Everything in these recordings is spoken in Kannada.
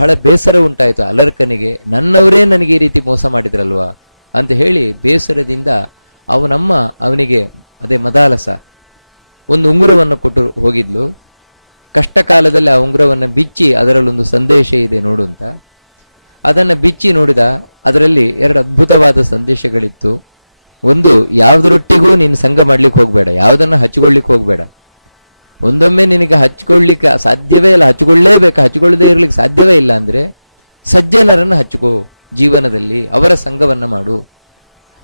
ಬಹಳ ಬೇಸರ ಉಂಟಾಯಿತು ಅಲರ್ಕನಿಗೆ. ನನ್ನವರೇ ನನಗೆ ಈ ರೀತಿ ಮೋಸ ಮಾಡಿದ್ರಲ್ವಾ ಅಂತ ಹೇಳಿ ಬೇಸರದಿಂದ ಅವನಮ್ಮ ಅವನಿಗೆ, ಅದೇ ಮದಾಲಸ, ಒಂದು ಉಂಗುರವನ್ನು ಕೊಟ್ಟು ಹೋಗಿದ್ಲು. ಕಷ್ಟ ಕಾಲದಲ್ಲಿ ಆ ಉಂಗುರವನ್ನು ಬಿಚ್ಚಿ ಅದರಲ್ಲೊಂದು ಸಂದೇಶ ಇದೆ ನೋಡು ಅಂತ. ಅದನ್ನು ಬಿಚ್ಚಿ ನೋಡಿದ. ಅದರಲ್ಲಿ 2 ಅದ್ಭುತವಾದ ಸಂದೇಶಗಳಿತ್ತು. ಒಂದು, ಯಾವುದರೊಟ್ಟಿಗೂ ನೀನು ಸಂಘ ಮಾಡ್ಲಿಕ್ಕೆ ಹೋಗಬೇಡ, ಯಾವುದನ್ನು ಹಚ್ಚಿಕೊಳ್ಳಿಕ್ಕೆ ಹೋಗಬೇಡ. ಒಂದೊಮ್ಮೆ ನಿನಗೆ ಹಚ್ಕೊಳ್ಳಿಕ್ಕೆ ಸಾಧ್ಯವೇ ಇಲ್ಲ, ಹಚ್ಚಿಕೊಳ್ಳೇಬೇಕು, ಹಚ್ಚಿಕೊಳ್ಳದೇ ಇರಲಿಕ್ಕೆ ಸಾಧ್ಯವೇ ಇಲ್ಲ ಅಂದರೆ ಸಜ್ಜನರನ್ನು ಹಚ್ಚಿಕೋ ಜೀವನದಲ್ಲಿ, ಅವರ ಸಂಘವನ್ನು ಮಾಡು.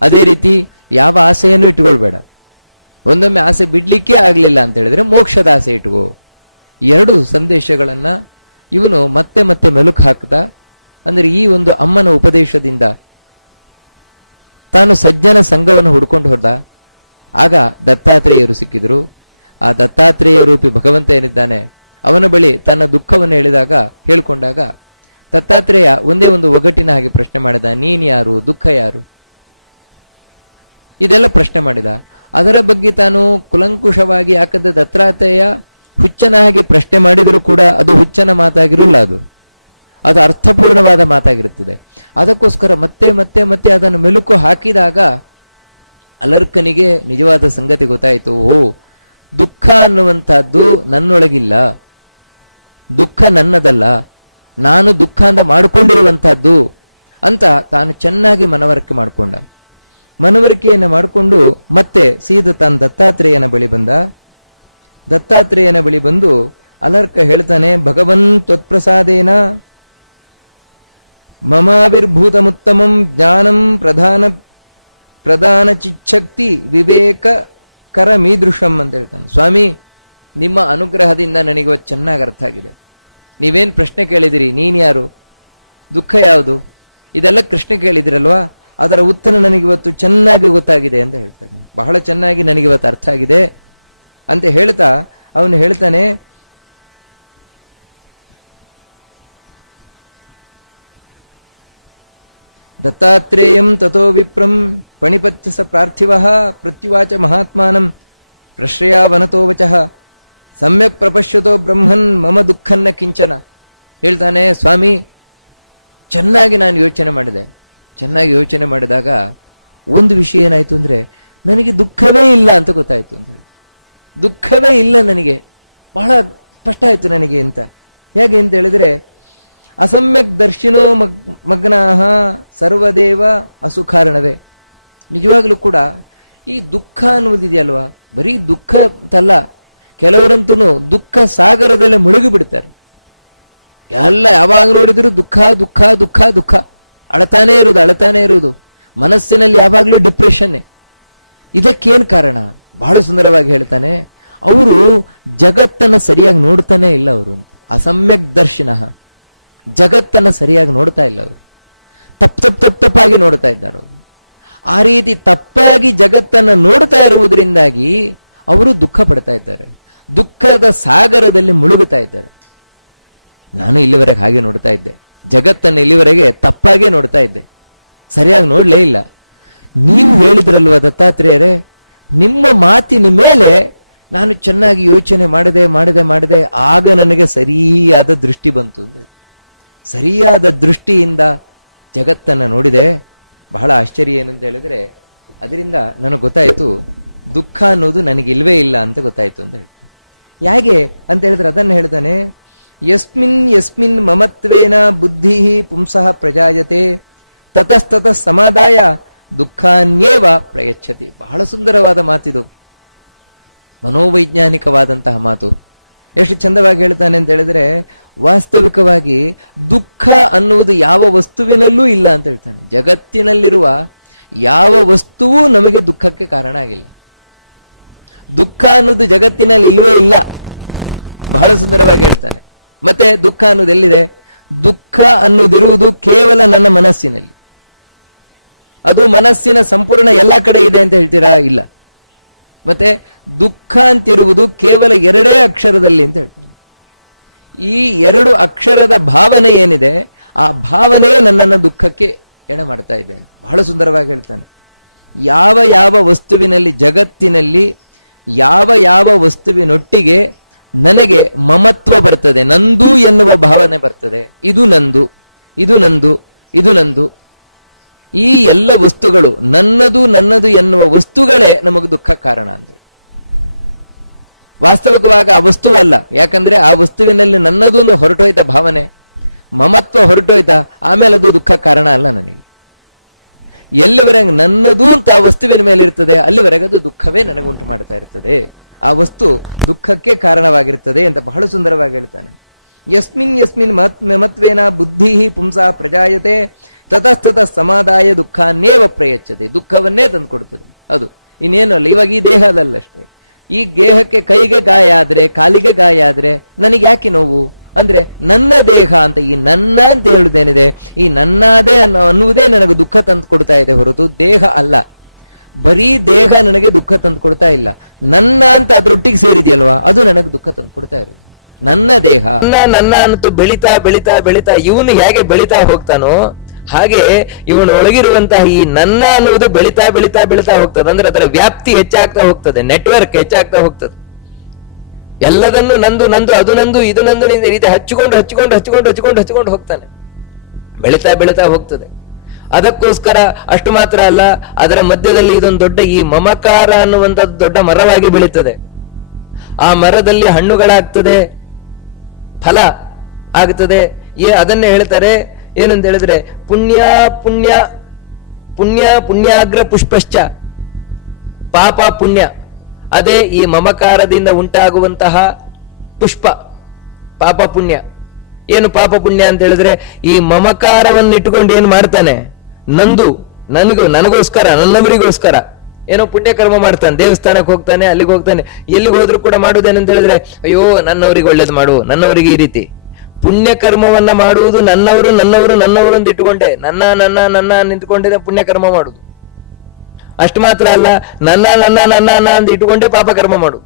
ಅದೇ ರೀತಿ ಯಾವ ಆಸೆಯನ್ನು ಇಟ್ಟುಕೊಳ್ಬೇಡ. ಒಂದೊಮ್ಮೆ ಆಸೆ ಬಿಡ್ಲಿಕ್ಕೆ ಆಗಲಿಲ್ಲ ಅಂತ ಹೇಳಿದ್ರೆ ಮೋಕ್ಷದ ಆಸೆ ಇಟ್ಕೋ. 2 ಸಂದೇಶಗಳನ್ನು ಇವನು ಮತ್ತೆ ಮತ್ತೆ ಮೆಲುಕು ಹಾಕ್ತಾ, ಅಂದರೆ ಈ ಒಂದು ಅಮ್ಮನ ಉಪದೇಶದಿಂದ ತಾನು ಸಜ್ಜನ ಸಂಘವನ್ನು ಹುಡ್ಕೊಂಡು ಹೋದ. ಆಗ ದತ್ತಾತ್ರೇಯರು ಸಿಕ್ಕಿದ್ರು. ಆ ದತ್ತಾತ್ರೇಯ ರೂಪಿ ಭಗವಂತ ಏನಿದ್ದಾನೆ ಅವನ ಬಳಿ ತನ್ನ ದುಃಖವನ್ನು ಹೇಳಿಕೊಂಡಾಗ ದತ್ತಾತ್ರೇಯ ಒಂದೇ ಒಂದು ಒಗಟಿನ ಹಾಗೆ ಪ್ರಶ್ನೆ ಮಾಡಿದ, ನೀನ್ ಯಾರು, ದುಃಖ ಯಾರು, ಇದೆಲ್ಲ ಪ್ರಶ್ನೆ ಮಾಡಿದ. ಅದರ ಬಗ್ಗೆ ತಾನು ಕುಲಂಕುಷವಾಗಿ, ಯಾಕಂದ್ರೆ ದತ್ತಾತ್ರೇಯ ಹುಚ್ಚನ ಹಾಗೆ ಪ್ರಶ್ನೆ ಮಾಡಿದರೂ ಕೂಡ ಅದು ಹುಚ್ಚನ ಮಾತಾಗಿರಲ್ಲ, ಅದು ಅರ್ಥಪೂರ್ಣವಾದ ಮಾತಾಗಿರುತ್ತದೆ. ಅದಕ್ಕೋಸ್ಕರ ಮತ್ತೆ ಮತ್ತೆ ಮತ್ತೆ ಅದನ್ನು ಮೆಲುಕು ಹಾಕಿದಾಗ ಅಲರ್ಕನಿಗೆ ನಿಜವಾದ ಸಂಗತಿ ಗೊತ್ತಾಯಿತು. ಓ, ದುಃಖ ಅನ್ನುವಂಥದ್ದು ನನ್ನೊಳಗಿಲ್ಲ, ದುಃಖ ನನ್ನದಲ್ಲ, ನಾನು ದುಃಖ ಅಂತ ಮಾಡಿಕೊಂಡಿರುವಂತಹದ್ದು ಅಂತ ತಾನು ಚೆನ್ನಾಗಿ ಮನವರಿಕೆ ಮಾಡಿಕೊಂಡ. ಮನವರಿಕೆಯನ್ನು ಮಾಡಿಕೊಂಡು ಮತ್ತೆ ಸೀದಾ ತಾನು ದತ್ತಾತ್ರೇಯನ ಬಳಿ ಬಂದ. ದತ್ತಾತ್ರೇಯನ ಬಳಿ ಬಂದು ಅಲರ್ಕ ಹೇಳ್ತಾನೆ, ಭಗವನ್ ತ್ವತ್ಪ್ರಸಾದೇನ ಮಮಾವಿರ್ಭೂತಮುತ್ತಮಂ ಜ್ಞಾನಂ ಪ್ರಧಾನ ಚಿಚ್ಛಕ್ತಿ ವಿವೇಕ ಕರ ಮೀದೃಶಂ ಅಂತ ಹೇಳ್ತಾನೆ. ಸ್ವಾಮಿ, ನಿಮ್ಮ ಅನುಗ್ರಹದಿಂದ ನನಗೆ ಚೆನ್ನಾಗಿ ಅರ್ಥ ಆಗಿದೆ. ನೀವೇನು ಪ್ರಶ್ನೆ ಕೇಳಿದಿರಿ, ನೀನ್ ಯಾರು, ದುಃಖ ಯಾವುದು, ಇದೆಲ್ಲ ಪ್ರಶ್ನೆ ಕೇಳಿದಿರಲ್ವಾ, ಅದರ ಉತ್ತರ ನನಗಿವತ್ತು ಚೆನ್ನಾಗಿ ಗೊತ್ತಾಗಿದೆ ಅಂತ ಹೇಳ್ತಾನೆ. ಬಹಳ ಚೆನ್ನಾಗಿ ನನಗಿವತ್ತು ಅರ್ಥ ಆಗಿದೆ ಅಂತ ಹೇಳ್ತಾ ಅವನು ಹೇಳ್ತಾನೆ, ದತ್ತಾತ್ರೇಯಂ ತಥೋ ವಿಪ್ರಂ ಪಣಿಪತ್ಯ ಸ ಪ್ರಾರ್ಥಿವಃ ಪ್ರತ್ಯುವಾಚ ಮಹಾತ್ಮಾನಂ ಪ್ರಶ್ರಯಾವನತೋ ವಚಃ ಸಮ್ಯಕ್ ಪ್ರಪಶ್ಯತೋ ಬ್ರಹ್ಮನ್ ಮಮ ದುಃಖನ್ನ ಕಿಂಚನ. ಹೇಳ್ತಾನೆ, ಸ್ವಾಮಿ, ಚೆನ್ನಾಗಿ ನಾನು ಯೋಚನೆ ಮಾಡಿದೆ. ಚೆನ್ನಾಗಿ ಯೋಚನೆ ಮಾಡಿದಾಗ ಒಂದು ವಿಷಯ ಏನಾಯ್ತು ಅಂದ್ರೆ, ನನಗೆ ದುಃಖವೇ ಇಲ್ಲ ಅಂತ ಗೊತ್ತಾಯ್ತು ಅಂತ ಹೇಳಿ. ದುಃಖವೇ ಇಲ್ಲ ನನಗೆ, ಬಹಳ ಸ್ಪಷ್ಟ ಆಯ್ತು ನನಗೆ ಅಂತ. ಹೇಗೆ ಅಂತ ಹೇಳಿದ್ರೆ, ಅಸಮ್ಯಕ್ ದರ್ಶಿನೋ ಮಗ್ನಾಹ ಸರ್ವದೇವ ಅಸುಖಾರಣವೇ. ನಿಜವಾಗ್ಲೂ ಕೂಡ ಈ ದುಃಖ ಅನ್ನುವುದಿದೆಯಲ್ವಾ, ಬರೀ ದುಃಖ ಅಂತಲ್ಲ, ಕೆಲವರಂತೂ ದುಃಖ ಸಾಗರದಲ್ಲೇ ಮುಳುಗಿ ಬಿಡ್ತಾರೆ. ಎಲ್ಲ ಯಾವಾಗ ನೋಡಿದ್ರು ದುಃಖ ದುಃಖ ದುಃಖ ದುಃಖ, ಅಳತಾನೇ ಇರುವುದು. ಮನಸ್ಸಿನಲ್ಲಿ ಯಾವಾಗಲೂ ಡಿಪ್ರೆಷನ್ನೇ. ಇದಕ್ಕೇನು ಕಾರಣ? ಬಹಳ ಸುಂದರವಾಗಿ ಹೇಳ್ತಾನೆ, ಅವರು ಜಗತ್ತನ್ನು ಸರಿಯಾಗಿ ನೋಡ್ತಾನೆ ಇಲ್ಲ. ಅವರು ಅಸಮ್ಯಕ್ ದರ್ಶನ, ಜಗತ್ತನ್ನು ಸರಿಯಾಗಿ ನೋಡ್ತಾ ಇಲ್ಲ. ಅವರು ತಪ್ಪಾಗಿ ನೋಡ್ತಾ ಇದ್ದಾರೆ. ಅವರು ಆ ರೀತಿ ತಪ್ಪಾಗಿ ಜಗತ್ತನ್ನು ನೋಡ್ತಾ ಇರುವುದರಿಂದಾಗಿ ಅವರು ದುಃಖ ಪಡ್ತಾ ಇದ್ದಾರೆ, ದುಃಖದ ಸಾಗರದಲ್ಲಿ ಮುಳುಗುತ್ತಾ ಇದ್ದಾರೆ. ನಾನು ಇಲ್ಲಿವರೆಗೆ ಹಾಗೆ ನೋಡ್ತಾ ಇದ್ದೆ, ಜಗತ್ತನ್ನು ಇಲ್ಲಿವರೆಗೆ ತಪ್ಪಾಗೆ ನೋಡ್ತಾ ಇದ್ದೆ, ಸರಿಯಾಗಿ ನೋಡ್ಲೇ ಇಲ್ಲ. ನೀವು ಹೇಳಿದ್ರಲ್ವ ದತ್ತಾತ್ರೇಯರೇ, ನಿಮ್ಮ ಮಾತಿನ ಮೇಲೆ ನಾನು ಚೆನ್ನಾಗಿ ಯೋಚನೆ ಮಾಡಿದೆ, ಆಗ ನನಗೆ ಸರಿಯಾದ ದೃಷ್ಟಿ ಬಂತು. ಸರಿಯಾದ ದೃಷ್ಟಿಯಿಂದ ಜಗತ್ತನ್ನು ನೋಡಿದೆ. ಬಹಳ ಆಶ್ಚರ್ಯ ಏನಂತ ಹೇಳಿದ್ರೆ, ಅದರಿಂದ ನನಗೆ ಗೊತ್ತಾಯಿತು ದುಃಖ ಅನ್ನೋದು ನನಗೆ ಇಲ್ವೇ ಇಲ್ಲ ಅಂತ ಗೊತ್ತಾಯಿತು ಅಂತ ಹೇಳ್ತಾರೆ. ಹೇಗೆ ಅಂತ ಹೇಳಿದ್ರೆ ಅದನ್ನು ಹೇಳ್ತಾನೆ, ಯಸ್ಮಿನ್ ಮಮತ್ವೇನ ಬುದ್ಧಿ ಪುಂಸಃ ಪ್ರಜಾಯತೆ ತತಸ್ತತ ಸಮಾದಾಯ ದುಃಖಾನ್ಯೇವ ಪ್ರಯಚ್ಛತಿ. ಬಹಳ ಸುಂದರವಾದ ಮಾತಿದು, ಮನೋವೈಜ್ಞಾನಿಕವಾದಂತಹ ಮಾತು. ಎಷ್ಟು ಚಂದವಾಗಿ ಹೇಳ್ತಾನೆ ಅಂತ ಹೇಳಿದ್ರೆ, ವಾಸ್ತವಿಕವಾಗಿ ದುಃಖ ಅನ್ನುವುದು ಯಾವ ವಸ್ತುವಿನಲ್ಲೂ ಇಲ್ಲ ಅಂತ ಹೇಳ್ತಾನೆ. ಜಗತ್ತಿನಲ್ಲಿರುವ ಯಾವ ವಸ್ತುವೂ ನಮಗೆ ದುಃಖಕ್ಕೆ ಕಾರಣ ಆಗಿಲ್ಲ. ದುಃಖ ಅನ್ನೋದು ಜಗತ್ತಿನಲ್ಲಿ ಇಲ್ಲವೇ ಇಲ್ಲ. ಬಹಳ ಸುಂದರವಾಗಿ ಹೇಳ್ತಾನೆ. ಮತ್ತೆ ದುಃಖ ಅನ್ನೋದು ಎಲ್ಲಿದೆ? ದುಃಖ ಅನ್ನೋದಿರುವುದು ಕೇವಲ ನನ್ನ ಮನಸ್ಸಿನಲ್ಲಿ. ಅದು ಮನಸ್ಸಿನ ಸಂಪೂರ್ಣ ಎಲ್ಲ ಕಡೆ ಇದೆ ಅಂತ ಹೇಳ್ತೀರಾ? ಇಲ್ಲ. ಮತ್ತೆ ದುಃಖ ಅಂತಿರುವುದು ಕೇವಲ 2 ಅಕ್ಷರದಲ್ಲಿ ಅಂತ ಹೇಳ್ತಾನೆ. ಈ 2 ಅಕ್ಷರದ ಭಾವನೆ ಏನಿದೆ, ಆ ಭಾವನೆಯೇ ನನ್ನನ್ನು ದುಃಖಕ್ಕೆ ಎಣೆ ಮಾಡ್ತಾ ಇದೆ. ಬಹಳ ಸುಂದರವಾಗಿ ಹೇಳ್ತಾನೆ. ಯಾವ ವಸ್ತುವಿನಲ್ಲಿ, ಜಗತ್ತಿನಲ್ಲಿ ಯಾವ ವಸ್ತುವಿನೊಟ್ಟಿಗೆ ನನಗೆ ಮಮತ್ವ ಬರ್ತದೆ, ನಂದು ಎನ್ನುವ ಭಾವನೆ ಬರ್ತದೆ. ಇದು ನಂದು, ಇದು ನಂದು, ಇದು ನಂದು. ಈ ಎಲ್ಲ ವಸ್ತುಗಳು ನನ್ನದು ಎನ್ನುವ ವಸ್ತುಗಳೇ ನಮಗೆ ದುಃಖ ಕಾರಣ ಅಂದ್ರೆ. ವಾಸ್ತವಿಕವಾಗಿ ಆ ವಸ್ತುವಲ್ಲ, ಯಾಕಂದ್ರೆ ಆ ವಸ್ತುವಿನಲ್ಲಿ ನನ್ನದು ಹೊರಟೋಯ್ತ ಭಾವನೆ, ಮಮತ್ವ ಹೊರಟೋಯ್ತ, ಆಮೇಲೆ ಅದು ದುಃಖ ಕಾರಣ ಅಲ್ಲ ನನಗೆ. ಎಲ್ಲಿವರೆಗೆ ನನ್ನದು ಅಂತ ಆ ವಸ್ತುವಿನ ಮೇಲೆ ಇರ್ತದೆ ಅಲ್ಲಿವರೆಗೆ ಅದು ದುಃಖವೇ ನನಗೆ ಉಂಟು ಮಾಡ್ತಾ ಇರ್ತದೆ. ಆ ವಸ್ತು ದುಃಖಕ್ಕೆ ಕಾರಣವಾಗಿರ್ತದೆ ಅಂತ ಬಹಳ ಸುಂದರವಾಗಿ ಹೇಳ್ತಾನೆ. ಯಸ್ಮಿನ್ ಯಸ್ಮಿನ್ ಮಮತ್ವೇನ ಬುದ್ಧಿ ಪುಂಸಾ ಪ್ರಜಾಯತೆ ತತಸ್ತತ ಸಮಾದಾಯ ದುಃಖಾನ್ನೇವ ಪ್ರಯಚ್ಛತೆ. ದುಃಖವನ್ನೇ ತಂದುಕೊಡ್ತದೆ ಅದು, ಇನ್ನೇನು ಅಲ್ಲ. ಇವಾಗ ಈ ದೇಹದಲ್ಲಷ್ಟೇ, ಈ ದೇಹಕ್ಕೆ ಕೈಗೆ ಗಾಯ ಆದ್ರೆ, ಕಾಲಿಗೆ ಗಾಯ ಆದ್ರೆ ನನಗೆ ಯಾಕೆ ನೋವು ಅಂದ್ರೆ ನನ್ನ ದೇಹ ಅಂತ, ಈ ನನ್ನ ಅಂತ ಹೇಳುದೇನಿದೆ, ಈ ನನ್ನದೇ ಅನ್ನುವುದೇ ನನಗೆ ದುಃಖ ತಂದು ಕೊಡ್ತಾ ಇದೆ ಹೊರತು ದೇಹ ಅಲ್ಲ. ಬರೀ ದೇಹ ನನಗೆ ದುಃಖ ತಂದು ಕೊಡ್ತಾ ಇಲ್ಲ, ನನ್ನ ಅಂತ ಅದ್ರೊಟ್ಟಿಗೆ ಸೇರಿದೆಯಲ್ವಾ, ಅದು ನನಗೆ ದುಃಖ ತಂದು ಕೊಡ್ತಾ ಇರೋದು. ನನ್ನ ದೇಹ ನನ್ನ ಅನ್ನತು ಬೆಳಿತಾ ಬೆಳಿತಾ ಬೆಳಿತಾ ಇವನು ಹೇಗೆ ಬೆಳಿತಾ ಹೋಗ್ತಾನೋ ಹಾಗೆ ಇವನು ಒಳಗಿರುವಂತಹ ಈ ನನ್ನ ಅನ್ನುವುದು ಬೆಳಿತಾ ಬೆಳಿತಾ ಬೆಳಿತಾ ಹೋಗ್ತದೆ. ಅಂದ್ರೆ ಅದರ ವ್ಯಾಪ್ತಿ ಹೆಚ್ಚಾಗ್ತಾ ಹೋಗ್ತದೆ, ನೆಟ್ವರ್ಕ್ ಹೆಚ್ಚಾಗ್ತಾ ಹೋಗ್ತದೆ. ಎಲ್ಲದನ್ನು ನಂದು ನಂದು, ಅದು ನಂದು, ಇದು ನಂದು, ರೀತಿ ಹಚ್ಚಿಕೊಂಡು ಹಚ್ಚಿಕೊಂಡು ಹಚ್ಚಿಕೊಂಡು ಹಚ್ಚಿಕೊಂಡು ಹಚ್ಚಿಕೊಂಡು ಹೋಗ್ತಾನೆ, ಬೆಳಿತಾ ಬೆಳಿತಾ ಹೋಗ್ತದೆ. ಅದಕ್ಕೋಸ್ಕರ ಅಷ್ಟು ಮಾತ್ರ ಅಲ್ಲ, ಅದರ ಮಧ್ಯದಲ್ಲಿ ಇದೊಂದು ದೊಡ್ಡ ಈ ಮಮಕಾರ ಅನ್ನುವಂಥದ್ದು ದೊಡ್ಡ ಮರವಾಗಿ ಬೆಳೀತದೆ. ಆ ಮರದಲ್ಲಿ ಹಣ್ಣುಗಳಾಗ್ತದೆ, ಫಲ ಆಗ್ತದೆ. ಅದನ್ನೇ ಹೇಳ್ತಾರೆ ಏನಂತ ಹೇಳಿದ್ರೆ, ಪುಣ್ಯ ಪುಣ್ಯ ಪುಣ್ಯ ಪುಣ್ಯಾಗ್ರ ಪುಷ್ಪಶ್ಚ, ಪಾಪ ಪುಣ್ಯ. ಅದೇ ಈ ಮಮಕಾರದಿಂದ ಉಂಟಾಗುವಂತಹ ಪುಷ್ಪ, ಪಾಪ ಪುಣ್ಯ. ಏನು ಪಾಪ ಪುಣ್ಯ ಅಂತ ಹೇಳಿದ್ರೆ, ಈ ಮಮಕಾರವನ್ನು ಇಟ್ಟುಕೊಂಡು ಏನ್ ಮಾಡ್ತಾನೆ, ನಂದು, ನನಗೋಸ್ಕರ, ನನ್ನವರಿಗೋಸ್ಕರ ಏನೋ ಪುಣ್ಯಕರ್ಮ ಮಾಡ್ತಾನೆ, ದೇವಸ್ಥಾನಕ್ಕೆ ಹೋಗ್ತಾನೆ, ಅಲ್ಲಿಗೆ ಹೋಗ್ತಾನೆ, ಎಲ್ಲಿಗೆ ಹೋದ್ರು ಕೂಡ ಮಾಡುವುದೇನಂತ ಹೇಳಿದ್ರೆ, ಅಯ್ಯೋ ನನ್ನವರಿಗೆ ಒಳ್ಳೇದು ಮಾಡು, ನನ್ನವರಿಗೆ ಈ ರೀತಿ ಪುಣ್ಯಕರ್ಮವನ್ನ ಮಾಡುವುದು. ನನ್ನವರು ನನ್ನವರು ನನ್ನವರು ಅಂತ ಇಟ್ಟುಕೊಂಡೆ ನನ್ನ ನನ್ನ ನನ್ನ ನಿಂತ್ಕೊಂಡೆ ಪುಣ್ಯಕರ್ಮ ಮಾಡುದು. ಅಷ್ಟು ಮಾತ್ರ ಅಲ್ಲ, ನನ್ನ ನನ್ನ ನನ್ನ ನನ್ನ ಅಂತ ಇಟ್ಟುಕೊಂಡೆ ಪಾಪಕರ್ಮ ಮಾಡುದು.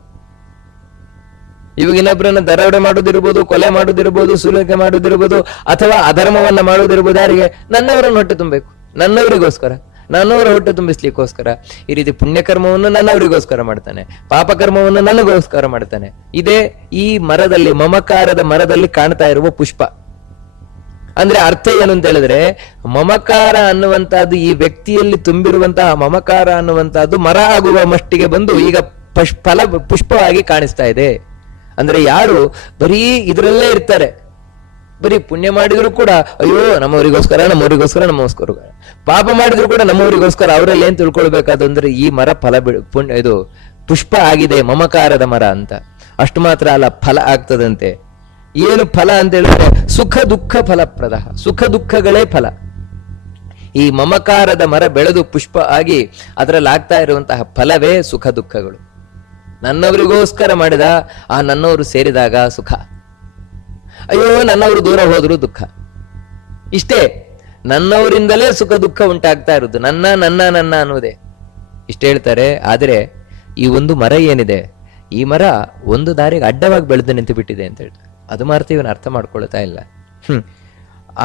ಇವಾಗ ಇನ್ನೊಬ್ಬರನ್ನ ದರೋಡೆ ಮಾಡುವುದಿರ್ಬೋದು, ಕೊಲೆ ಮಾಡುವುದಿರ್ಬೋದು, ಸುಲಿಗೆ ಮಾಡುವುದಿರ್ಬೋದು, ಅಥವಾ ಅಧರ್ಮವನ್ನ ಮಾಡುವುದಿರ್ಬೋದು. ಯಾರಿಗೆ? ನನ್ನವರನ್ನು ಹೊಟ್ಟೆ ತುಂಬಬೇಕು, ನನ್ನವರಿಗೋಸ್ಕರ, ನನ್ನವರ ಹೊಟ್ಟೆ ತುಂಬಿಸ್ಲಿಕ್ಕೋಸ್ಕರ. ಈ ರೀತಿ ಪುಣ್ಯಕರ್ಮವನ್ನು ನನ್ನವರಿಗೋಸ್ಕರ ಮಾಡ್ತಾನೆ, ಪಾಪಕರ್ಮವನ್ನು ನನಗೋಸ್ಕರ ಮಾಡ್ತಾನೆ. ಇದೇ ಈ ಮರದಲ್ಲಿ, ಮಮಕಾರದ ಮರದಲ್ಲಿ ಕಾಣ್ತಾ ಇರುವ ಪುಷ್ಪ. ಅಂದ್ರೆ ಅರ್ಥ ಏನು ಅಂತ ಹೇಳಿದ್ರೆ, ಮಮಕಾರ ಅನ್ನುವಂತಹದ್ದು ಈ ವ್ಯಕ್ತಿಯಲ್ಲಿ ತುಂಬಿರುವಂತಹ ಮಮಕಾರ ಅನ್ನುವಂತಹದ್ದು ಮರ ಆಗುವ ಮಟ್ಟಿಗೆ ಬಂದು ಈಗ ಫಲ ಪುಷ್ಪವಾಗಿ ಕಾಣಿಸ್ತಾ ಇದೆ. ಅಂದ್ರೆ ಯಾರು ಬರೀ ಇದರಲ್ಲೇ ಇರ್ತಾರೆ, ಬರೀ ಪುಣ್ಯ ಮಾಡಿದ್ರು ಕೂಡ ಅಯ್ಯೋ ನಮ್ಮವರಿಗೋಸ್ಕರ ನಮ್ಮವರಿಗೋಸ್ಕರ ನಮ್ಮಗೋಸ್ಕರ, ಪಾಪ ಮಾಡಿದ್ರು ಕೂಡ ನಮ್ಮವರಿಗೋಸ್ಕರ, ಅವರಲ್ಲಿ ಏನ್ ತಿಳ್ಕೊಳ್ಬೇಕಾದಂದ್ರೆ ಈ ಮರ ಫಲ ಪುಣ್ಯ ಇದು ಪುಷ್ಪ ಆಗಿದೆ, ಮಮಕಾರದ ಮರ ಅಂತ. ಅಷ್ಟು ಮಾತ್ರ ಅಲ್ಲ, ಫಲ ಆಗ್ತದಂತೆ. ಏನು ಫಲ ಅಂತ ಹೇಳಿದ್ರೆ, ಸುಖ ದುಃಖ ಫಲಪ್ರದ, ಸುಖ ದುಃಖಗಳೇ ಫಲ. ಈ ಮಮಕಾರದ ಮರ ಬೆಳೆದು ಪುಷ್ಪ ಆಗಿ ಅದರಲ್ಲಿ ಆಗ್ತಾ ಇರುವಂತಹ ಫಲವೇ ಸುಖ ದುಃಖಗಳು. ನನ್ನವರಿಗೋಸ್ಕರ ಮಾಡಿದ ಆ ನನ್ನವರು ಸೇರಿದಾಗ ಸುಖ, ಅಯ್ಯೋ ನನ್ನವರು ದೂರ ಹೋದ್ರು ದುಃಖ. ಇಷ್ಟೇ, ನನ್ನವರಿಂದಲೇ ಸುಖ ದುಃಖ ಉಂಟಾಗ್ತಾ ಇರುವುದು, ನನ್ನ ನನ್ನ ನನ್ನ ಅನ್ನುವುದೇ. ಇಷ್ಟ ಹೇಳ್ತಾರೆ. ಆದರೆ ಈ ಒಂದು ಮರ ಏನಿದೆ, ಈ ಮರ ಒಂದು ದಾರಿಗೆ ಅಡ್ಡವಾಗಿ ಬೆಳೆದು ನಿಂತು ಬಿಟ್ಟಿದೆ ಅಂತ ಹೇಳ್ತಾರೆ. ಅದು ಮಾತ್ರ ಇವನು ಅರ್ಥ ಮಾಡ್ಕೊಳ್ತಾ ಇಲ್ಲ.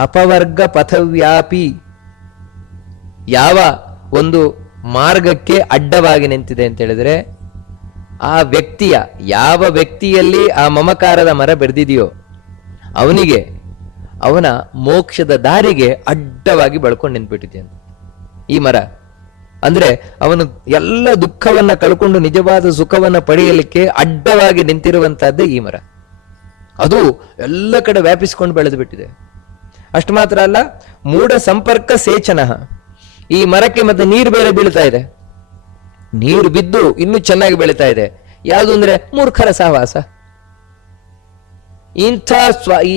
ಅಪವರ್ಗ ಪಥವ್ಯಾಪಿ, ಯಾವ ಒಂದು ಮಾರ್ಗಕ್ಕೆ ಅಡ್ಡವಾಗಿ ನಿಂತಿದೆ ಅಂತ ಹೇಳಿದ್ರೆ, ಆ ವ್ಯಕ್ತಿಯ, ಯಾವ ವ್ಯಕ್ತಿಯಲ್ಲಿ ಆ ಮಮಕಾರದ ಮರ ಬೆಳೆದಿದೆಯೋ ಅವನಿಗೆ, ಅವನ ಮೋಕ್ಷದ ದಾರಿಗೆ ಅಡ್ಡವಾಗಿ ಬೆಳ್ಕೊಂಡು ನಿಂತ್ಬಿಟ್ಟಿದೆ ಅಂತ ಈ ಮರ. ಅಂದ್ರೆ ಅವನು ಎಲ್ಲ ದುಃಖವನ್ನ ಕಳ್ಕೊಂಡು ನಿಜವಾದ ಸುಖವನ್ನ ಪಡೆಯಲಿಕ್ಕೆ ಅಡ್ಡವಾಗಿ ನಿಂತಿರುವಂತಹದ್ದೇ ಈ ಮರ. ಅದು ಎಲ್ಲ ಕಡೆ ವ್ಯಾಪಿಸಿಕೊಂಡು ಬೆಳೆದು ಬಿಟ್ಟಿದೆ. ಅಷ್ಟು ಮಾತ್ರ ಅಲ್ಲ, ಮೂಢ ಸಂಪರ್ಕ ಸೇಚನ, ಈ ಮರಕ್ಕೆ ಮತ್ತೆ ನೀರು ಬೇರೆ ಬೀಳ್ತಾ ಇದೆ, ನೀರು ಬಿದ್ದು ಇನ್ನೂ ಚೆನ್ನಾಗಿ ಬೆಳೀತಾ ಇದೆ. ಯಾವುದು ಅಂದ್ರೆ ಮೂರ್ಖರ ಸಹವಾಸ. ಇಂಥ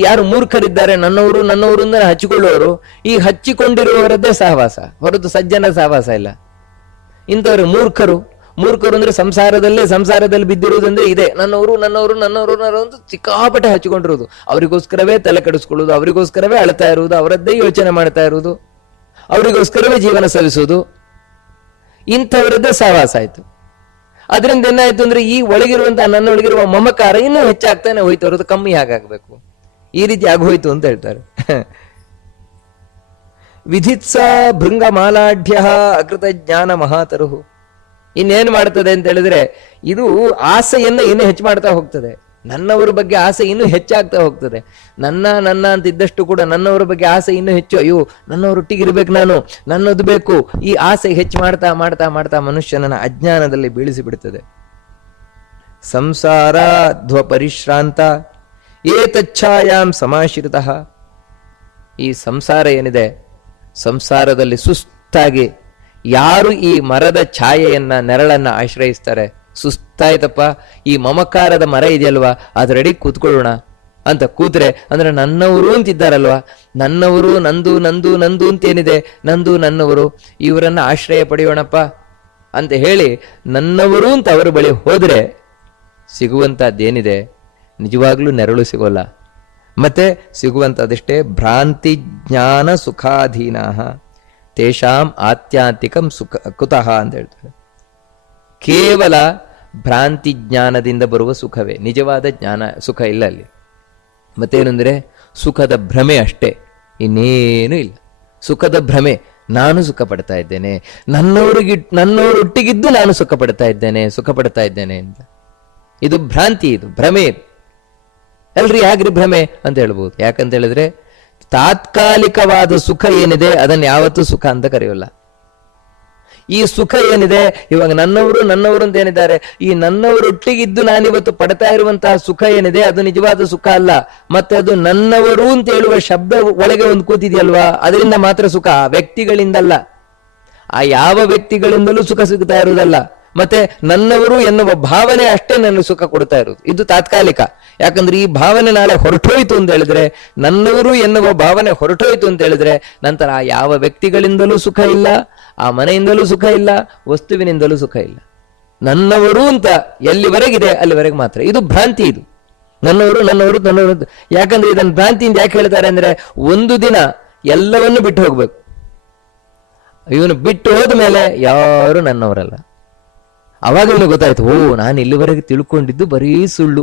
ಯಾರು ಮೂರ್ಖರಿದ್ದಾರೆ, ನನ್ನವರು ನನ್ನವರು ಅಂದ್ರೆ ಹಚ್ಚಿಕೊಳ್ಳುವವರು, ಈ ಹಚ್ಚಿಕೊಂಡಿರುವವರದ್ದೇ ಸಹವಾಸ ಹೊರತು ಸಜ್ಜನ ಸಹವಾಸ ಇಲ್ಲ. ಇಂಥವ್ರು ಮೂರ್ಖರು. ಮೂರ್ಖರು ಅಂದ್ರೆ ಸಂಸಾರದಲ್ಲಿ ಬಿದ್ದಿರುವುದಂದ್ರೆ ಇದೆ, ನನ್ನವರು ನನ್ನವರು ನನ್ನವರು ಅಂತ ಸಿಕ್ಕಾಪಟ್ಟೆ ಹಚ್ಚಿಕೊಂಡಿರುವುದು, ಅವರಿಗೋಸ್ಕರವೇ ತಲೆ ಕೆಡಿಸ್ಕೊಳ್ಳುವುದು, ಅವರಿಗೋಸ್ಕರವೇ ಅಳ್ತಾ ಇರುವುದು, ಅವರದ್ದೇ ಯೋಚನೆ ಮಾಡ್ತಾ ಇರುವುದು, ಅವರಿಗೋಸ್ಕರವೇ ಜೀವನ ಸವಿಸುವುದು. ಇಂಥವರದ್ದೇ ಸಹವಾಸ ಆಯ್ತು. ಅದರಿಂದ ಏನಾಯ್ತು ಅಂದ್ರೆ, ಈ ಒಳಗಿರುವಂತಹ ನನ್ನೊಳಗಿರುವ ಮಮಕಾರ ಇನ್ನೂ ಹೆಚ್ಚಾಗ್ತಾನೆ ಹೋಯ್ತು, ಅವರದ್ದು ಕಮ್ಮಿ ಆಗಾಗಬೇಕು. ಈ ರೀತಿ ಆಗೋಯ್ತು ಅಂತ ಹೇಳ್ತಾರೆ. ವಿಧಿತ್ಸ ಭೃಂಗ ಮಾಲಾಢ್ಯ ಅಕೃತ ಜ್ಞಾನ ಮಹಾತರುಹು. ಇನ್ನೇನ್ ಮಾಡ್ತದೆ ಅಂತ ಹೇಳಿದ್ರೆ, ಇದು ಆಸೆಯನ್ನ ಇನ್ನೂ ಹೆಚ್ಚು ಮಾಡ್ತಾ ಹೋಗ್ತದೆ. ನನ್ನವರ ಬಗ್ಗೆ ಆಸೆ ಇನ್ನೂ ಹೆಚ್ಚಾಗ್ತಾ ಹೋಗ್ತದೆ. ನನ್ನ ನನ್ನ ಅಂತ ಇದ್ದಷ್ಟು ಕೂಡ ನನ್ನವರ ಬಗ್ಗೆ ಆಸೆ ಇನ್ನೂ ಹೆಚ್ಚು. ಅಯ್ಯೋ, ನನ್ನವರೊಟ್ಟಿಗಿರ್ಬೇಕು, ನಾನು ನನ್ನದು ಬೇಕು, ಈ ಆಸೆ ಹೆಚ್ಚು ಮಾಡ್ತಾ ಮಾಡ್ತಾ ಮಾಡ್ತಾ ಮನುಷ್ಯನನ್ನ ಅಜ್ಞಾನದಲ್ಲಿ ಬೀಳಿಸಿ ಬಿಡುತ್ತದೆ. ಸಂಸಾರಾಧ್ವ ಪರಿಶ್ರಾಂತ ಏತಚ್ಛಾಯಾಂ ಸಮಾಶ್ರಿತಃ. ಈ ಸಂಸಾರ ಏನಿದೆ, ಸಂಸಾರದಲ್ಲಿ ಸುಸ್ತಾಗಿ ಯಾರು ಈ ಮರದ ಛಾಯೆಯನ್ನ ನೆರಳನ್ನ ಆಶ್ರಯಿಸ್ತಾರೆ, ಸುಸ್ತಾಯ್ತಪ್ಪ, ಈ ಮಮಕಾರದ ಮರ ಇದೆಯಲ್ವಾ, ಅದರಡಿ ಕೂತ್ಕೊಳ್ಳೋಣ ಅಂತ ಕೂತ್ರೆ, ಅಂದ್ರೆ ನನ್ನವರು ಅಂತಿದ್ದಾರಲ್ವಾ, ನನ್ನವರು, ನಂದು ನಂದು ನಂದು ಅಂತೇನಿದೆ, ನಂದು ನನ್ನವರು, ಇವರನ್ನ ಆಶ್ರಯ ಪಡೆಯೋಣಪ್ಪ ಅಂತ ಹೇಳಿ ನನ್ನವರು ಅಂತ ಅವರ ಬಳಿ ಹೋದ್ರೆ ಸಿಗುವಂತದ್ದೇನಿದೆ, ನಿಜವಾಗ್ಲೂ ನೆರಳು ಸಿಗೋಲ್ಲ. ಮತ್ತೆ ಸಿಗುವಂತದಷ್ಟೇ ಭ್ರಾಂತಿ ಜ್ಞಾನ ಸುಖಾಧೀನ ತೇಷಾಂ ಆತ್ಯಾಂತಿಕಂ ಸುಖ ಕುತಃ ಅಂತ ಹೇಳ್ತಾರೆ. ಕೇವಲ ಭ್ರಾಂತಿ ಜ್ಞಾನದಿಂದ ಬರುವ ಸುಖವೇ, ನಿಜವಾದ ಜ್ಞಾನ ಸುಖ ಇಲ್ಲ ಅಲ್ಲಿ. ಮತ್ತೇನೆಂದ್ರೆ ಸುಖದ ಭ್ರಮೆ ಅಷ್ಟೇ, ಇನ್ನೇನು ಇಲ್ಲ. ಸುಖದ ಭ್ರಮೆ, ನಾನು ಸುಖ ಪಡ್ತಾ ಇದ್ದೇನೆ, ನನ್ನವರೊಟ್ಟಿಗಿದ್ದು ನಾನು ಸುಖ ಪಡ್ತಾ ಇದ್ದೇನೆ ಅಂತ. ಇದು ಭ್ರಾಂತಿ, ಇದು ಭ್ರಮೆ. ಅಲ್ರಿ ಯಾಕ್ರಿ ಭ್ರಮೆ ಅಂತ ಹೇಳ್ಬೋದು. ಯಾಕಂತ ಹೇಳಿದ್ರೆ ತಾತ್ಕಾಲಿಕವಾದ ಸುಖ ಏನಿದೆ ಅದನ್ನು ಯಾವತ್ತೂ ಸುಖ ಅಂತ ಕರೆಯೋಲ್ಲ. ಈ ಸುಖ ಏನಿದೆ, ಇವಾಗ ನನ್ನವರು ಅಂತ ಏನಿದ್ದಾರೆ, ಈ ನನ್ನವರೊಟ್ಟಿಗಿದ್ದು ನಾನಿವತ್ತು ಪಡ್ತಾ ಇರುವಂತಹ ಸುಖ ಏನಿದೆ ಅದು ನಿಜವಾದ ಸುಖ ಅಲ್ಲ. ಮತ್ತೆ ಅದು ನನ್ನವರು ಅಂತ ಹೇಳುವ ಶಬ್ದ ಒಳಗೆ ಒಂದು ಕೂತಿದೆಯಲ್ವಾ, ಅದರಿಂದ ಮಾತ್ರ ಸುಖ, ಆ ವ್ಯಕ್ತಿಗಳಿಂದಲ್ಲ. ಆ ಯಾವ ವ್ಯಕ್ತಿಗಳಿಂದಲೂ ಸುಖ ಸಿಗ್ತಾ ಇರುವುದಲ್ಲ. ಮತ್ತೆ ನನ್ನವರು ಎನ್ನುವ ಭಾವನೆ ಅಷ್ಟೇ ನನಗೆ ಸುಖ ಕೊಡ್ತಾ ಇರುವುದು. ಇದು ತಾತ್ಕಾಲಿಕ. ಯಾಕಂದ್ರೆ ಈ ಭಾವನೆ ನಾಳೆ ಹೊರಟೋಯ್ತು ಅಂತ ಹೇಳಿದ್ರೆ, ನನ್ನವರು ಎನ್ನುವ ಭಾವನೆ ಹೊರಟೋಯ್ತು ಅಂತ ಹೇಳಿದ್ರೆ, ನಂತರ ಆ ಯಾವ ವ್ಯಕ್ತಿಗಳಿಂದಲೂ ಸುಖ ಇಲ್ಲ, ಆ ಮನೆಯಿಂದಲೂ ಸುಖ ಇಲ್ಲ, ವಸ್ತುವಿನಿಂದಲೂ ಸುಖ ಇಲ್ಲ. ನನ್ನವರು ಅಂತ ಎಲ್ಲಿವರೆಗಿದೆ ಅಲ್ಲಿವರೆಗೆ ಮಾತ್ರ. ಇದು ಭ್ರಾಂತಿ. ಇದು ನನ್ನವರು. ಯಾಕಂದ್ರೆ ಇದನ್ನು ಭ್ರಾಂತಿಯಿಂದ ಯಾಕೆ ಹೇಳ್ತಾರೆ ಅಂದ್ರೆ, ಒಂದು ದಿನ ಎಲ್ಲವನ್ನು ಬಿಟ್ಟು ಹೋಗ್ಬೇಕು. ಇವನು ಬಿಟ್ಟು ಹೋದ ಮೇಲೆ ಯಾರು ನನ್ನವರಲ್ಲ. ಅವಾಗ ಇವನು ಗೊತ್ತಾಯ್ತು, ಓ, ನಾನು ಇಲ್ಲಿವರೆಗೆ ತಿಳ್ಕೊಂಡಿದ್ದು ಬರೀ ಸುಳ್ಳು.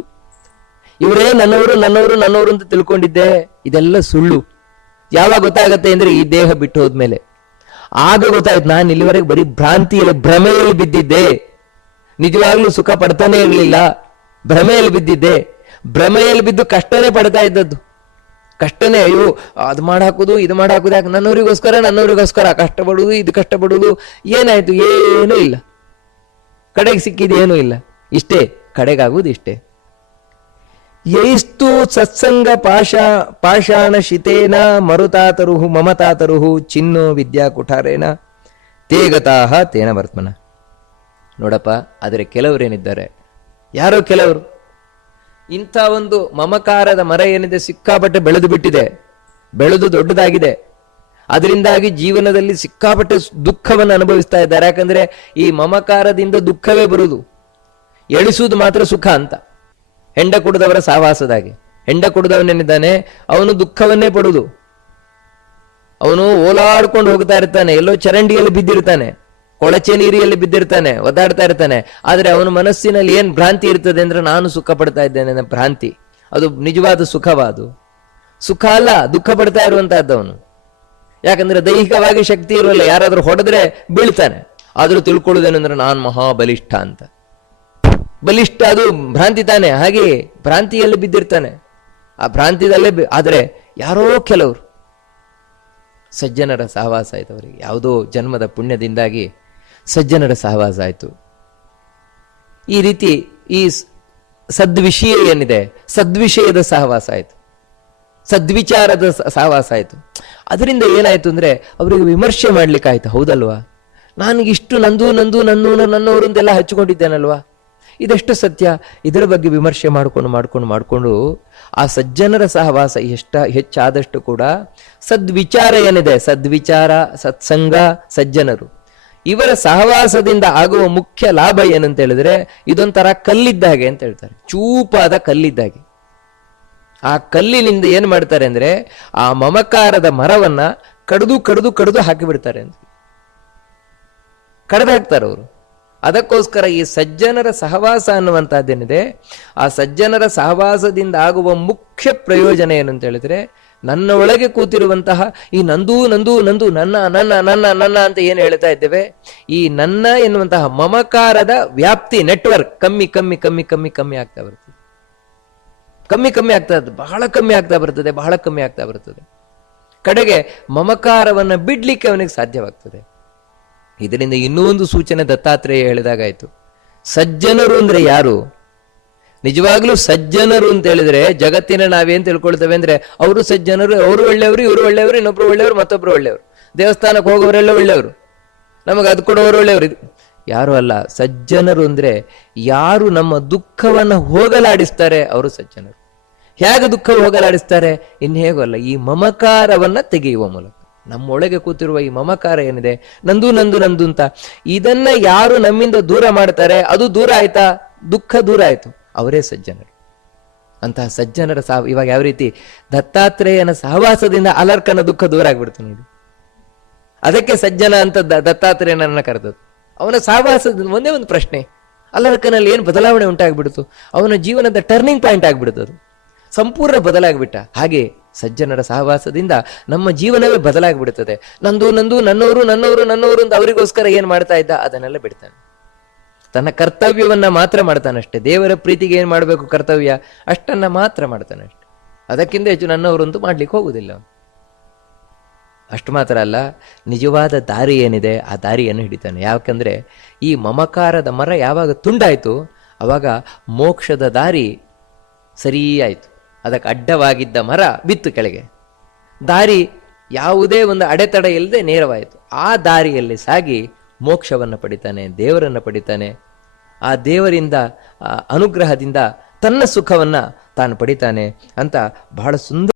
ಇವರೇ ನನ್ನವರು ಅಂತ ತಿಳ್ಕೊಂಡಿದ್ದೆ, ಇದೆಲ್ಲ ಸುಳ್ಳು. ಯಾವಾಗ ಗೊತ್ತಾಗತ್ತೆ ಅಂದ್ರೆ ಈ ದೇಹ ಬಿಟ್ಟು ಹೋದ್ಮೇಲೆ. ಆಗ ಗೊತ್ತಾಯ್ತು, ನಾನು ಇಲ್ಲಿವರೆಗೆ ಬರೀ ಭ್ರಾಂತಿಯಲ್ಲಿ, ಭ್ರಮೆಯಲ್ಲಿ ಬಿದ್ದಿದ್ದೆ, ನಿಜವಾಗ್ಲೂ ಸುಖ ಪಡ್ತಾನೆ ಇರಲಿಲ್ಲ, ಭ್ರಮೆಯಲ್ಲಿ ಬಿದ್ದಿದ್ದೆ. ಭ್ರಮೆಯಲ್ಲಿ ಬಿದ್ದು ಕಷ್ಟನೇ ಪಡ್ತಾ ಇದ್ದದ್ದು. ಕಷ್ಟನೇ, ಅಯ್ಯೋ ಅದು ಮಾಡಾಕುದು ಇದು ಮಾಡಾಕುದು, ಯಾಕೆ ನನ್ನವರಿಗೋಸ್ಕರ ಕಷ್ಟಪಡುವುದು, ಇದು ಕಷ್ಟಪಡುವುದು. ಏನಾಯ್ತು? ಏನೂ ಇಲ್ಲ. ಕಡೆಗೆ ಸಿಕ್ಕಿದೇನೂ ಇಲ್ಲ. ಇಷ್ಟೇ, ಕಡೆಗಾಗುವುದು ಇಷ್ಟೇ. ಯೈಸ್ತು ಸತ್ಸಂಗ ಪಾಷಾಣ ಶಿತೇನ ಮರುತಾತರುಹು ಮಮತಾತರುಹು ಚಿನ್ನೋ ವಿದ್ಯಾ ಕುಠಾರೇನ ತೇಗತಾಹ ತೇನ ವರ್ತಮನ. ನೋಡಪ್ಪ, ಆದರೆ ಕೆಲವರೇನಿದ್ದಾರೆ, ಯಾರೋ ಕೆಲವರು ಇಂಥ ಒಂದು ಮಮಕಾರದ ಮರ ಏನಿದೆ ಸಿಕ್ಕಾಪಟ್ಟೆ ಬೆಳೆದು ಬಿಟ್ಟಿದೆ, ಬೆಳೆದು ದೊಡ್ಡದಾಗಿದೆ. ಅದರಿಂದಾಗಿ ಜೀವನದಲ್ಲಿ ಸಿಕ್ಕಾಪಟ್ಟೆ ದುಃಖವನ್ನು ಅನುಭವಿಸ್ತಾ ಇದ್ದಾರೆ. ಯಾಕಂದ್ರೆ ಈ ಮಮಕಾರದಿಂದ ದುಃಖವೇ ಬರುವುದು, ಎಳಿಸುವುದು ಮಾತ್ರ ಸುಖ ಅಂತ. ಹೆಂಡ ಕುಡಿದವರ ಸಹವಾಸದಾಗಿ, ಹೆಂಡ ಕುಡಿದವನೇನಿದ್ದಾನೆ ಅವನು ದುಃಖವನ್ನೇ ಪಡುವುದು. ಅವನು ಓಲಾಡ್ಕೊಂಡು ಹೋಗ್ತಾ ಇರ್ತಾನೆ, ಎಲ್ಲೋ ಚರಂಡಿಯಲ್ಲಿ ಬಿದ್ದಿರ್ತಾನೆ, ಕೊಳಚೆ ನೀರಿಯಲ್ಲಿ ಬಿದ್ದಿರ್ತಾನೆ, ಒದ್ದಾಡ್ತಾ ಇರ್ತಾನೆ. ಆದ್ರೆ ಅವನ ಮನಸ್ಸಿನಲ್ಲಿ ಏನ್ ಭ್ರಾಂತಿ ಇರ್ತದೆ ಅಂದ್ರೆ, ನಾನು ಸುಖ ಪಡ್ತಾ ಇದ್ದೇನೆ ಅನ್ನೋ ಭ್ರಾಂತಿ. ಅದು ನಿಜವಾದ ಸುಖವಾದು ಸುಖ ಅಲ್ಲ, ದುಃಖ ಪಡ್ತಾ ಇರುವಂತಹದ್ದವನು. ಯಾಕಂದ್ರೆ ದೈಹಿಕವಾಗಿ ಶಕ್ತಿ ಇರೋಲ್ಲ, ಯಾರಾದ್ರೂ ಹೊಡೆದ್ರೆ ಬೀಳ್ತಾನೆ. ಆದ್ರೂ ತಿಳ್ಕೊಳ್ಳುವುದೇನೆಂದ್ರೆ ನಾನು ಮಹಾಬಲಿಷ್ಠ ಅಂತ. ಬಲಿಷ್ಠ ಅದು ಭ್ರಾಂತಿ ತಾನೆ. ಹಾಗೆ ಭ್ರಾಂತಿಯಲ್ಲಿ ಬಿದ್ದಿರ್ತಾನೆ, ಆ ಭ್ರಾಂತಿದಲ್ಲೇ. ಆದ್ರೆ ಯಾರೋ ಕೆಲವರು ಸಜ್ಜನರ ಸಹವಾಸ ಆಯ್ತು, ಅವರಿಗೆ ಯಾವುದೋ ಜನ್ಮದ ಪುಣ್ಯದಿಂದಾಗಿ ಸಜ್ಜನರ ಸಹವಾಸ ಆಯ್ತು. ಈ ರೀತಿ ಈ ಸದ್ವಿಷಯ ಏನಿದೆ, ಸದ್ವಿಷಯದ ಸಹವಾಸ ಆಯ್ತು, ಸದ್ವಿಚಾರದ ಸಹವಾಸ ಆಯ್ತು. ಅದರಿಂದ ಏನಾಯ್ತು ಅಂದ್ರೆ ಅವರಿಗೆ ವಿಮರ್ಶೆ ಮಾಡ್ಲಿಕ್ಕಾಯ್ತು. ಹೌದಲ್ವಾ, ನನಗಿಷ್ಟು ನನ್ನವರು ಅಂತೆಲ್ಲ ಹಚ್ಚಿಕೊಂಡಿದ್ದೇನಲ್ವಾ, ಇದೆಷ್ಟು ಸತ್ಯ. ಇದರ ಬಗ್ಗೆ ವಿಮರ್ಶೆ ಮಾಡ್ಕೊಂಡು ಆ ಸಜ್ಜನರ ಸಹವಾಸ ಹೆಚ್ಚಾದಷ್ಟು ಕೂಡ ಸದ್ವಿಚಾರ ಏನಿದೆ, ಸದ್ವಿಚಾರ, ಸತ್ಸಂಗ, ಸಜ್ಜನರು, ಇವರ ಸಹವಾಸದಿಂದ ಆಗುವ ಮುಖ್ಯ ಲಾಭ ಏನಂತ ಹೇಳಿದ್ರೆ, ಇದೊಂಥರ ಕಲ್ಲಿದ್ದಾಗೆ ಅಂತ ಹೇಳ್ತಾರೆ, ಚೂಪಾದ ಕಲ್ಲಿದ್ದಾಗೆ. ಆ ಕಲ್ಲಿನಿಂದ ಏನ್ ಮಾಡ್ತಾರೆ ಅಂದ್ರೆ, ಆ ಮಮಕಾರದ ಮರವನ್ನ ಕಡಿದು ಹಾಕಿಬಿಡ್ತಾರೆ ಅಂತ, ಕಡ್ದು ಹಾಕ್ತಾರೆ ಅವರು. ಅದಕ್ಕೋಸ್ಕರ ಈ ಸಜ್ಜನರ ಸಹವಾಸ ಅನ್ನುವಂತಹದ್ದೇನಿದೆ, ಆ ಸಜ್ಜನರ ಸಹವಾಸದಿಂದ ಆಗುವ ಮುಖ್ಯ ಪ್ರಯೋಜನ ಏನು ಅಂತ ಹೇಳಿದ್ರೆ, ನನ್ನ ಒಳಗೆ ಕೂತಿರುವಂತಹ ಈ ನಂದು ನನ್ನ ಅಂತ ಏನು ಹೇಳ್ತಾ ಇದ್ದೇವೆ, ಈ ನನ್ನ ಎನ್ನುವಂತಹ ಮಮಕಾರದ ವ್ಯಾಪ್ತಿ, ನೆಟ್ವರ್ಕ್ ಕಮ್ಮಿ ಆಗ್ತಾ ಬರ್ತದೆ. ಕಮ್ಮಿ ಆಗ್ತಾ ಬಹಳ ಕಮ್ಮಿ ಆಗ್ತಾ ಬರ್ತದೆ, ಬಹಳ ಕಮ್ಮಿ ಆಗ್ತಾ ಬರ್ತದೆ. ಕಡೆಗೆ ಮಮಕಾರವನ್ನ ಬಿಡ್ಲಿಕ್ಕೆ ಅವನಿಗೆ ಸಾಧ್ಯವಾಗ್ತದೆ. ಇದರಿಂದ ಇನ್ನೂ ಒಂದು ಸೂಚನೆ ದತ್ತಾತ್ರೇಯ ಹೇಳಿದಾಗಾಯ್ತು. ಸಜ್ಜನರು ಅಂದ್ರೆ ಯಾರು? ನಿಜವಾಗ್ಲೂ ಸಜ್ಜನರು ಅಂತ ಹೇಳಿದ್ರೆ ಜಗತ್ತಿನ ನಾವೇನ್ ತಿಳ್ಕೊಳ್ತೇವೆ ಅಂದ್ರೆ ಅವರು ಸಜ್ಜನರು, ಅವರು ಒಳ್ಳೆಯವರು, ಇವರು ಒಳ್ಳೆಯವರು, ಇನ್ನೊಬ್ರು ಒಳ್ಳೆಯವರು, ಮತ್ತೊಬ್ರು ಒಳ್ಳೆಯವರು, ದೇವಸ್ಥಾನಕ್ಕೆ ಹೋಗೋರೆಲ್ಲ ಒಳ್ಳೆಯವರು, ನಮಗೆ ಅದು ಕೊಡೋರು ಒಳ್ಳೆಯವರು. ಇದು ಯಾರು ಅಲ್ಲ. ಸಜ್ಜನರು ಅಂದ್ರೆ ಯಾರು ನಮ್ಮ ದುಃಖವನ್ನ ಹೋಗಲಾಡಿಸ್ತಾರೆ ಅವರು ಸಜ್ಜನರು. ಹೇಗೆ ದುಃಖ ಹೋಗಲಾಡಿಸ್ತಾರೆ? ಇನ್ನು ಹೇಗೂ ಅಲ್ಲ, ಈ ಮಮಕಾರವನ್ನ ತೆಗೆಯುವ ಮೂಲಕ. ನಮ್ಮೊಳಗೆ ಕೂತಿರುವ ಈ ಮಮಕಾರ ಏನಿದೆ, ನಂದು ನಂದು ನಂದು ಅಂತ, ಇದನ್ನ ಯಾರು ನಮ್ಮಿಂದ ದೂರ ಮಾಡ್ತಾರೆ, ಅದು ದೂರ ಆಯ್ತಾ, ದುಃಖ ದೂರ ಆಯ್ತು, ಅವರೇ ಸಜ್ಜನರು. ಅಂತಹ ಸಜ್ಜನರ ಇವಾಗ ಯಾವ ರೀತಿ ದತ್ತಾತ್ರೇಯನ ಸಹವಾಸದಿಂದ ಅಲರ್ಕನ ದುಃಖ ದೂರ ಆಗ್ಬಿಡ್ತು ನೋಡಿ. ಅದಕ್ಕೆ ಸಜ್ಜನ ಅಂತ ದತ್ತಾತ್ರೇಯನನ್ನ ಕರೆದದ್ದು. ಅವನ ಸಹವಾಸದ ಒಂದೇ ಒಂದು ಪ್ರಶ್ನೆ, ಅಲರ್ಕನಲ್ಲಿ ಏನು ಬದಲಾವಣೆ ಉಂಟಾಗ್ಬಿಡ್ತು, ಅವನ ಜೀವನದ ಟರ್ನಿಂಗ್ ಪಾಯಿಂಟ್ ಆಗ್ಬಿಡುತ್ತೆ, ಅದು ಸಂಪೂರ್ಣ ಬದಲಾಗ್ಬಿಟ್ಟ. ಹಾಗೆ ಸಜ್ಜನರ ಸಹವಾಸದಿಂದ ನಮ್ಮ ಜೀವನವೇ ಬದಲಾಗ್ಬಿಡುತ್ತದೆ. ನಂದು ನಂದು, ನನ್ನವರು ನನ್ನವರು ನನ್ನವರು ಅಂತ ಅವರಿಗೋಸ್ಕರ ಏನ್ ಮಾಡ್ತಾ ಇದ್ದ ಅದನ್ನೆಲ್ಲ ಬಿಡ್ತಾನೆ. ತನ್ನ ಕರ್ತವ್ಯವನ್ನ ಮಾತ್ರ ಮಾಡ್ತಾನಷ್ಟೇ. ದೇವರ ಪ್ರೀತಿಗೆ ಏನ್ ಮಾಡಬೇಕು ಕರ್ತವ್ಯ ಅಷ್ಟನ್ನ ಮಾತ್ರ ಮಾಡ್ತಾನಷ್ಟೆ. ಅದಕ್ಕಿಂತ ಹೆಚ್ಚು ನನ್ನವರು ಅಂತೂ ಮಾಡ್ಲಿಕ್ಕೆ ಹೋಗುದಿಲ್ಲ. ಅಷ್ಟು ಮಾತ್ರ ಅಲ್ಲ, ನಿಜವಾದ ದಾರಿ ಏನಿದೆ ಆ ದಾರಿಯನ್ನು ಹಿಡಿತಾನೆ. ಯಾಕಂದ್ರೆ ಈ ಮಮಕಾರದ ಮರ ಯಾವಾಗ ತುಂಡಾಯ್ತು ಅವಾಗ ಮೋಕ್ಷದ ದಾರಿ ಸರಿಯಾಯ್ತು. ಅದಕ್ಕೆ ಅಡ್ಡವಾಗಿದ್ದ ಮರ ಬಿತ್ತು ಕೆಳಗೆ. ದಾರಿ ಯಾವುದೇ ಒಂದು ಅಡೆತಡೆ ಇಲ್ಲದೆ ನೇರವಾಯಿತು. ಆ ದಾರಿಯಲ್ಲಿ ಸಾಗಿ ಮೋಕ್ಷವನ್ನು ಪಡಿತಾನೆ, ದೇವರನ್ನ ಪಡಿತಾನೆ. ಆ ದೇವರಿಂದ ಅನುಗ್ರಹದಿಂದ ತನ್ನ ಸುಖವನ್ನ ತಾನು ಪಡಿತಾನೆ ಅಂತ ಬಹಳ ಸುಂದರ